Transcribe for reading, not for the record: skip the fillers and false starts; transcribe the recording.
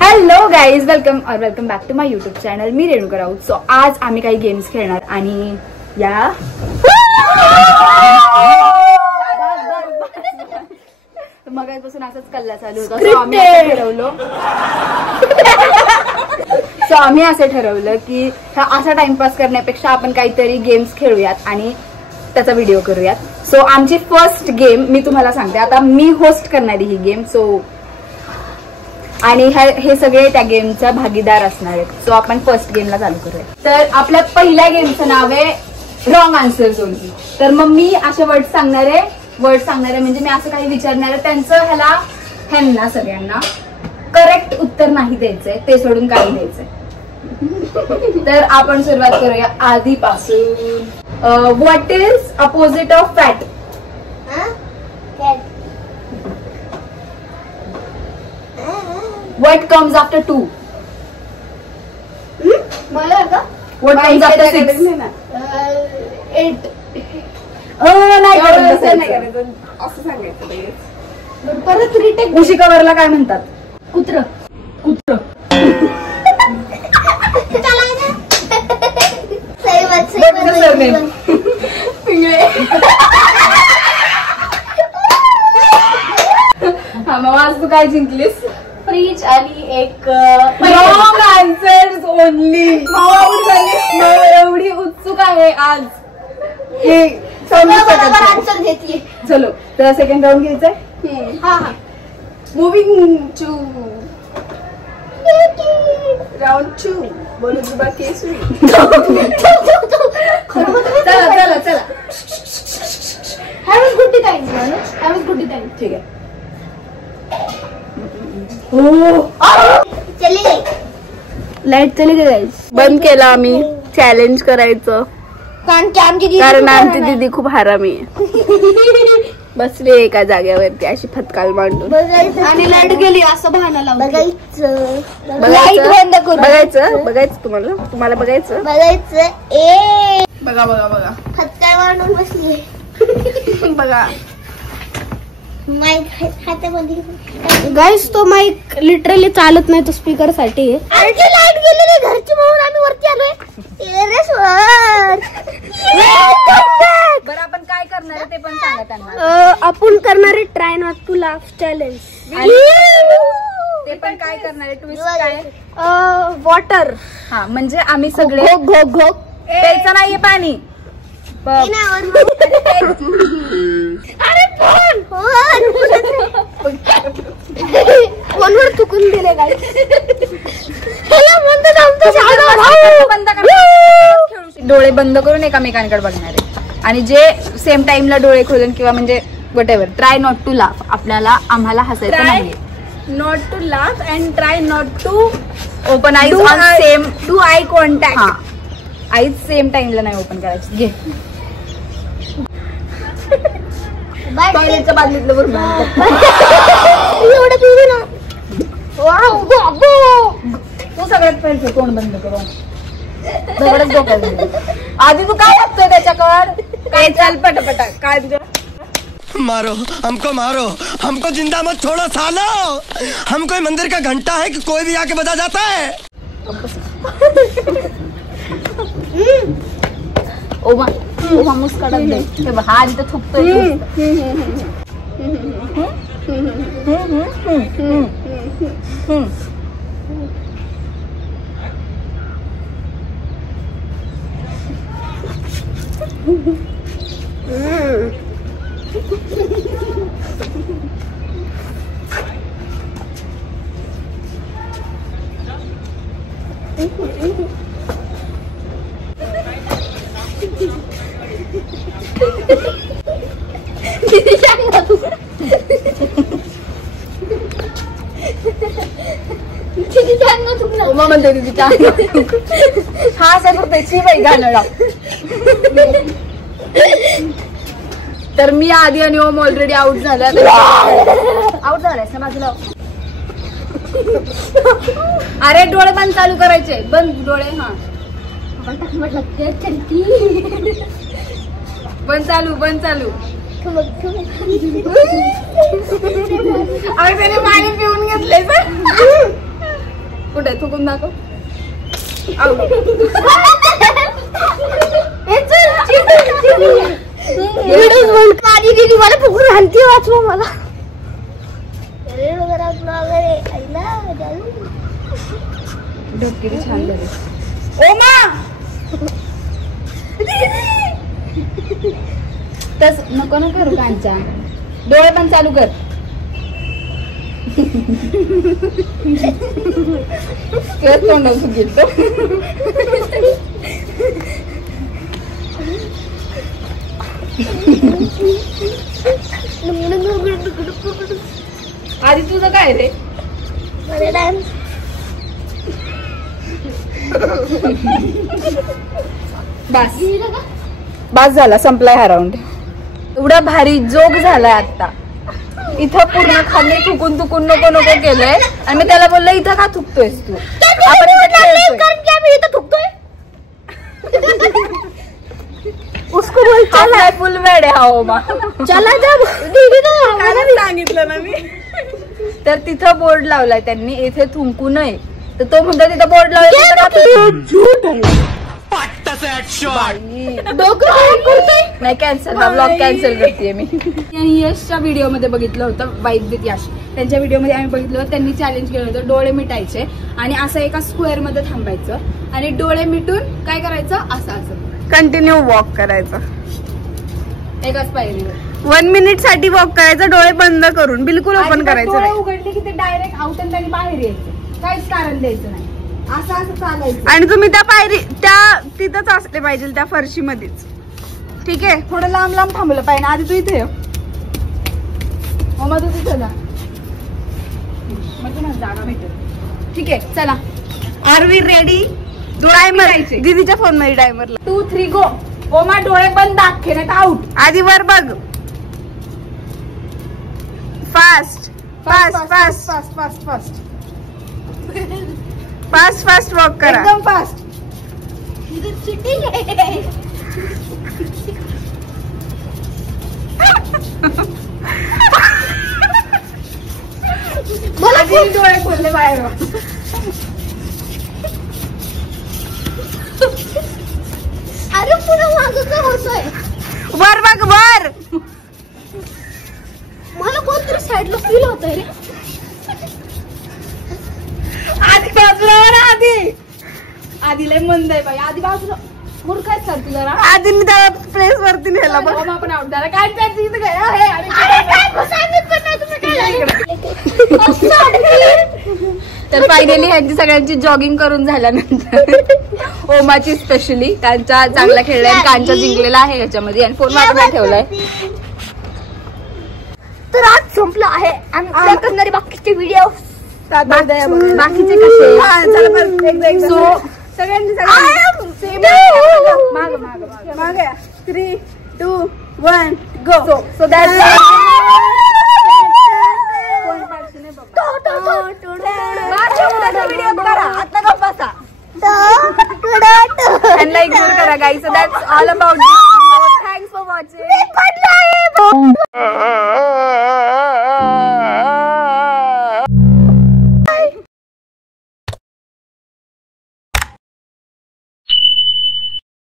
Hello guys, welcome back to my YouTube channel. मी Renuka Raut. So आज आम्ही काही गेम्स खेळणार आणि या मगापासून असंच कल्ला चालू होता. सो आम्ही असं ठरवलं की असा टाइमपास करण्यापेक्षा आपण काहीतरी गेम्स खेळूयात आणि त्याचा व्हिडिओ करूयात. सो आमची फर्स्ट गेम मी तुम्हाला सांगते. आता मी होस्ट करणारी ही गेम. सो आणि हे सगळे त्या गेमचा भागीदार असणार आहेत. सो आपण फर्स्ट गेमला चालू करूया. तर आपल्या पहिल्या गेमचं नाव आहे रॉंग आन्सर्स ओनली. तर मग मी असे वर्ड सांगणार आहे म्हणजे मी असं काही विचारणार आहे, त्यांचं ह्यांना सगळ्यांना करेक्ट उत्तर नाही द्यायचंय, ते सोडून काही द्यायचंय. तर आपण सुरुवात करूया आधीपासून. What is opposite of fat? What comes after 2? मला का? What comes after 6? 8. नाही करायचं. असं सांगायचं. परत रिटेक. उशी कवरला काय म्हणतात? कुत्र. हा, मग आज तू काय जिंकलीस? फ्रीज आणि एक रॉंग आन्सर्स ओनली. एवढी उत्सुक आहे आज हे आन्सर घेतली. चलो, तर सेकंड राऊंड घ्यायचंय. हा. Moving to round 2. बोलू तू बाकी चला. Have good time. ठीक आहे. चली गई. लाईट चली गई. बंद केला आम्ही चॅलेंज करायचं, कारण आमची दीदी खूप हरामी आहे. बसली एका जागेवरती अशी फटकाल मांडून आणि लाईट गेली असं बहाणा लावून बघायचं. तुम्हाला बघायचं. बघा फटकाल मांडून बसली. बघा माईक हातामध्ये. गाईस, तो माईक लिटरली चालत नाही, तो स्पीकर साठी. लाईट गेलेली घरची म्हणून आम्ही वरती आलोय. बरं, आपण काय करणार आहे ते पण सांगा त्यांना. आपण करणारे try not to laugh challenge. ते पण काय करणार आहे? ट्विस्ट काय? वॉटर. हा, म्हणजे आम्ही सगळे घोक प्यायचं नाहीये पाणी. अरे फोनवर चुकून दिले काय? डोळे बंद करून एकामेकांकडे बघणार आहे आणि जे सेम टाइमला डोळे खोलून किंवा म्हणजे whatever. Try not to laugh. आम्हाला हसायचं नाहीये. Not to laugh and try not to open eyes on same. Do eye contact. हा, आईज सेम टाइमला नाही ओपन करायची. घे टॉयलेटच्या बादलीतलं बरोबर. तू सगळ्यात पहिले तोंड बंद करून दगडच डोक्यात. आधी तू काय लागतोय त्याच्याकडे? काय चाल पटापटा. काय मारो हमको जिंदा मत छोड़ो सालो. हम कोई मंदिर का घंटा है कि कोई भी आके बजा जाता है. ओमा मुस्काडत दे. हा आधी तर थुकतोय. ओमा म्हणते तिच्या हा असं करतोय. शी बाई घालडा. तर मी आधी आणि ओम ऑलरेडी आउट झाला. आउट झालायस ना बाजूला. अरे डोळे बंद चालू करायचे. बंद डोळे. हा, बंद चालू. अरे त्याने पाणी पिऊन घेतले. कुठे थुकून दाखव. मला फुकून आणते वाचवा मला. ढोकी छान झाली. ओमा तस नको ना करू कांचा. डोळे पण चालू कर. तोंडावर फुगेल तो. आधी तुझं काय रे. बस झाला संपलाय हा राऊंड. एवढा भारी जोक झालाय आता. इथं पूर्ण खाली थुकून थुकून नको नको केलंय आणि मी त्याला बोललो इथं का थुकतोयस तू. उसको बोल चला फुल वेड आहे. हो मा चला सांगितलं ना मी. तर तिथं बोर्ड लावलाय त्यांनी इथे थुंकू नये. तर तो म्हणतो तिथं बोर्ड लावलाय. नाही कॅन्सल. हा ब्लॉग कॅन्सल करते मी. यशच्या व्हिडिओ मध्ये बघितलं होतं. वाईट विथ यश त्यांच्या व्हिडिओ मध्ये आम्ही बघितलं होतं. त्यांनी चॅलेंज केलं होतं डोळे मिटायचे आणि असं एका स्क्वेअर मध्ये थांबायचं आणि डोळे मिटून काय करायचं असं असं कंटिन्यू वॉक करायचं एकाच पायरीवर 1 मिनिट साठी वॉक करायचं. डोळे बंद करून बिलकुल ओपन करायचं. डोळे उघडले की ते डायरेक्ट आउट आणि बाहेर यायचं. काहीच कारण द्यायचं नाही. असं असं चालायचं आणि तुम्ही त्या पायरी तिथंच असले पाहिजे त्या फरशी मध्येच. ठीक आहे. थोडं लांब लांब थांबलं पाहिजे. आधी तू इथे मग तू तिथे जा. मग तुम्हाला जागा भेटेल. ठीक आहे चला. Are we ready. टायमर दीदीच्या फोन मध्ये टायमर 2 3 गो. ओमा डोळे बंद दाखवे नाही आउट. आधी वर बघ. Fast fast fast fast fast fast fast fast walk करा. एकदम फास्ट. मला डोळे खोलले बाहेर. अरे पुढं मागं काय होतंय. वर बघ वर. मला कोणतरी साईडला फील होतंय रे. आधी बाजूला आधी लय मंद आहे बाई. आधी बाजूला मूड काय चालते जरा. आधी मी त्या प्लेस वरती नेला बघ. आपण आउट झाला. काय तर फायनली ह्यांची सगळ्यांची जॉगिंग करून झाल्यानंतर ओमाची स्पेशली त्यांचा चांगला खेळलाय. कांचा जिंकलेला आहे ह्याच्यामध्ये आणि फोन मागून ठेवलाय. तर आज संपलं आहे. आम्ही करणारे बाकीचे व्हिडिओ बाकीचे कसे सगळ्यांनी माग 3 2 1 गो. So that's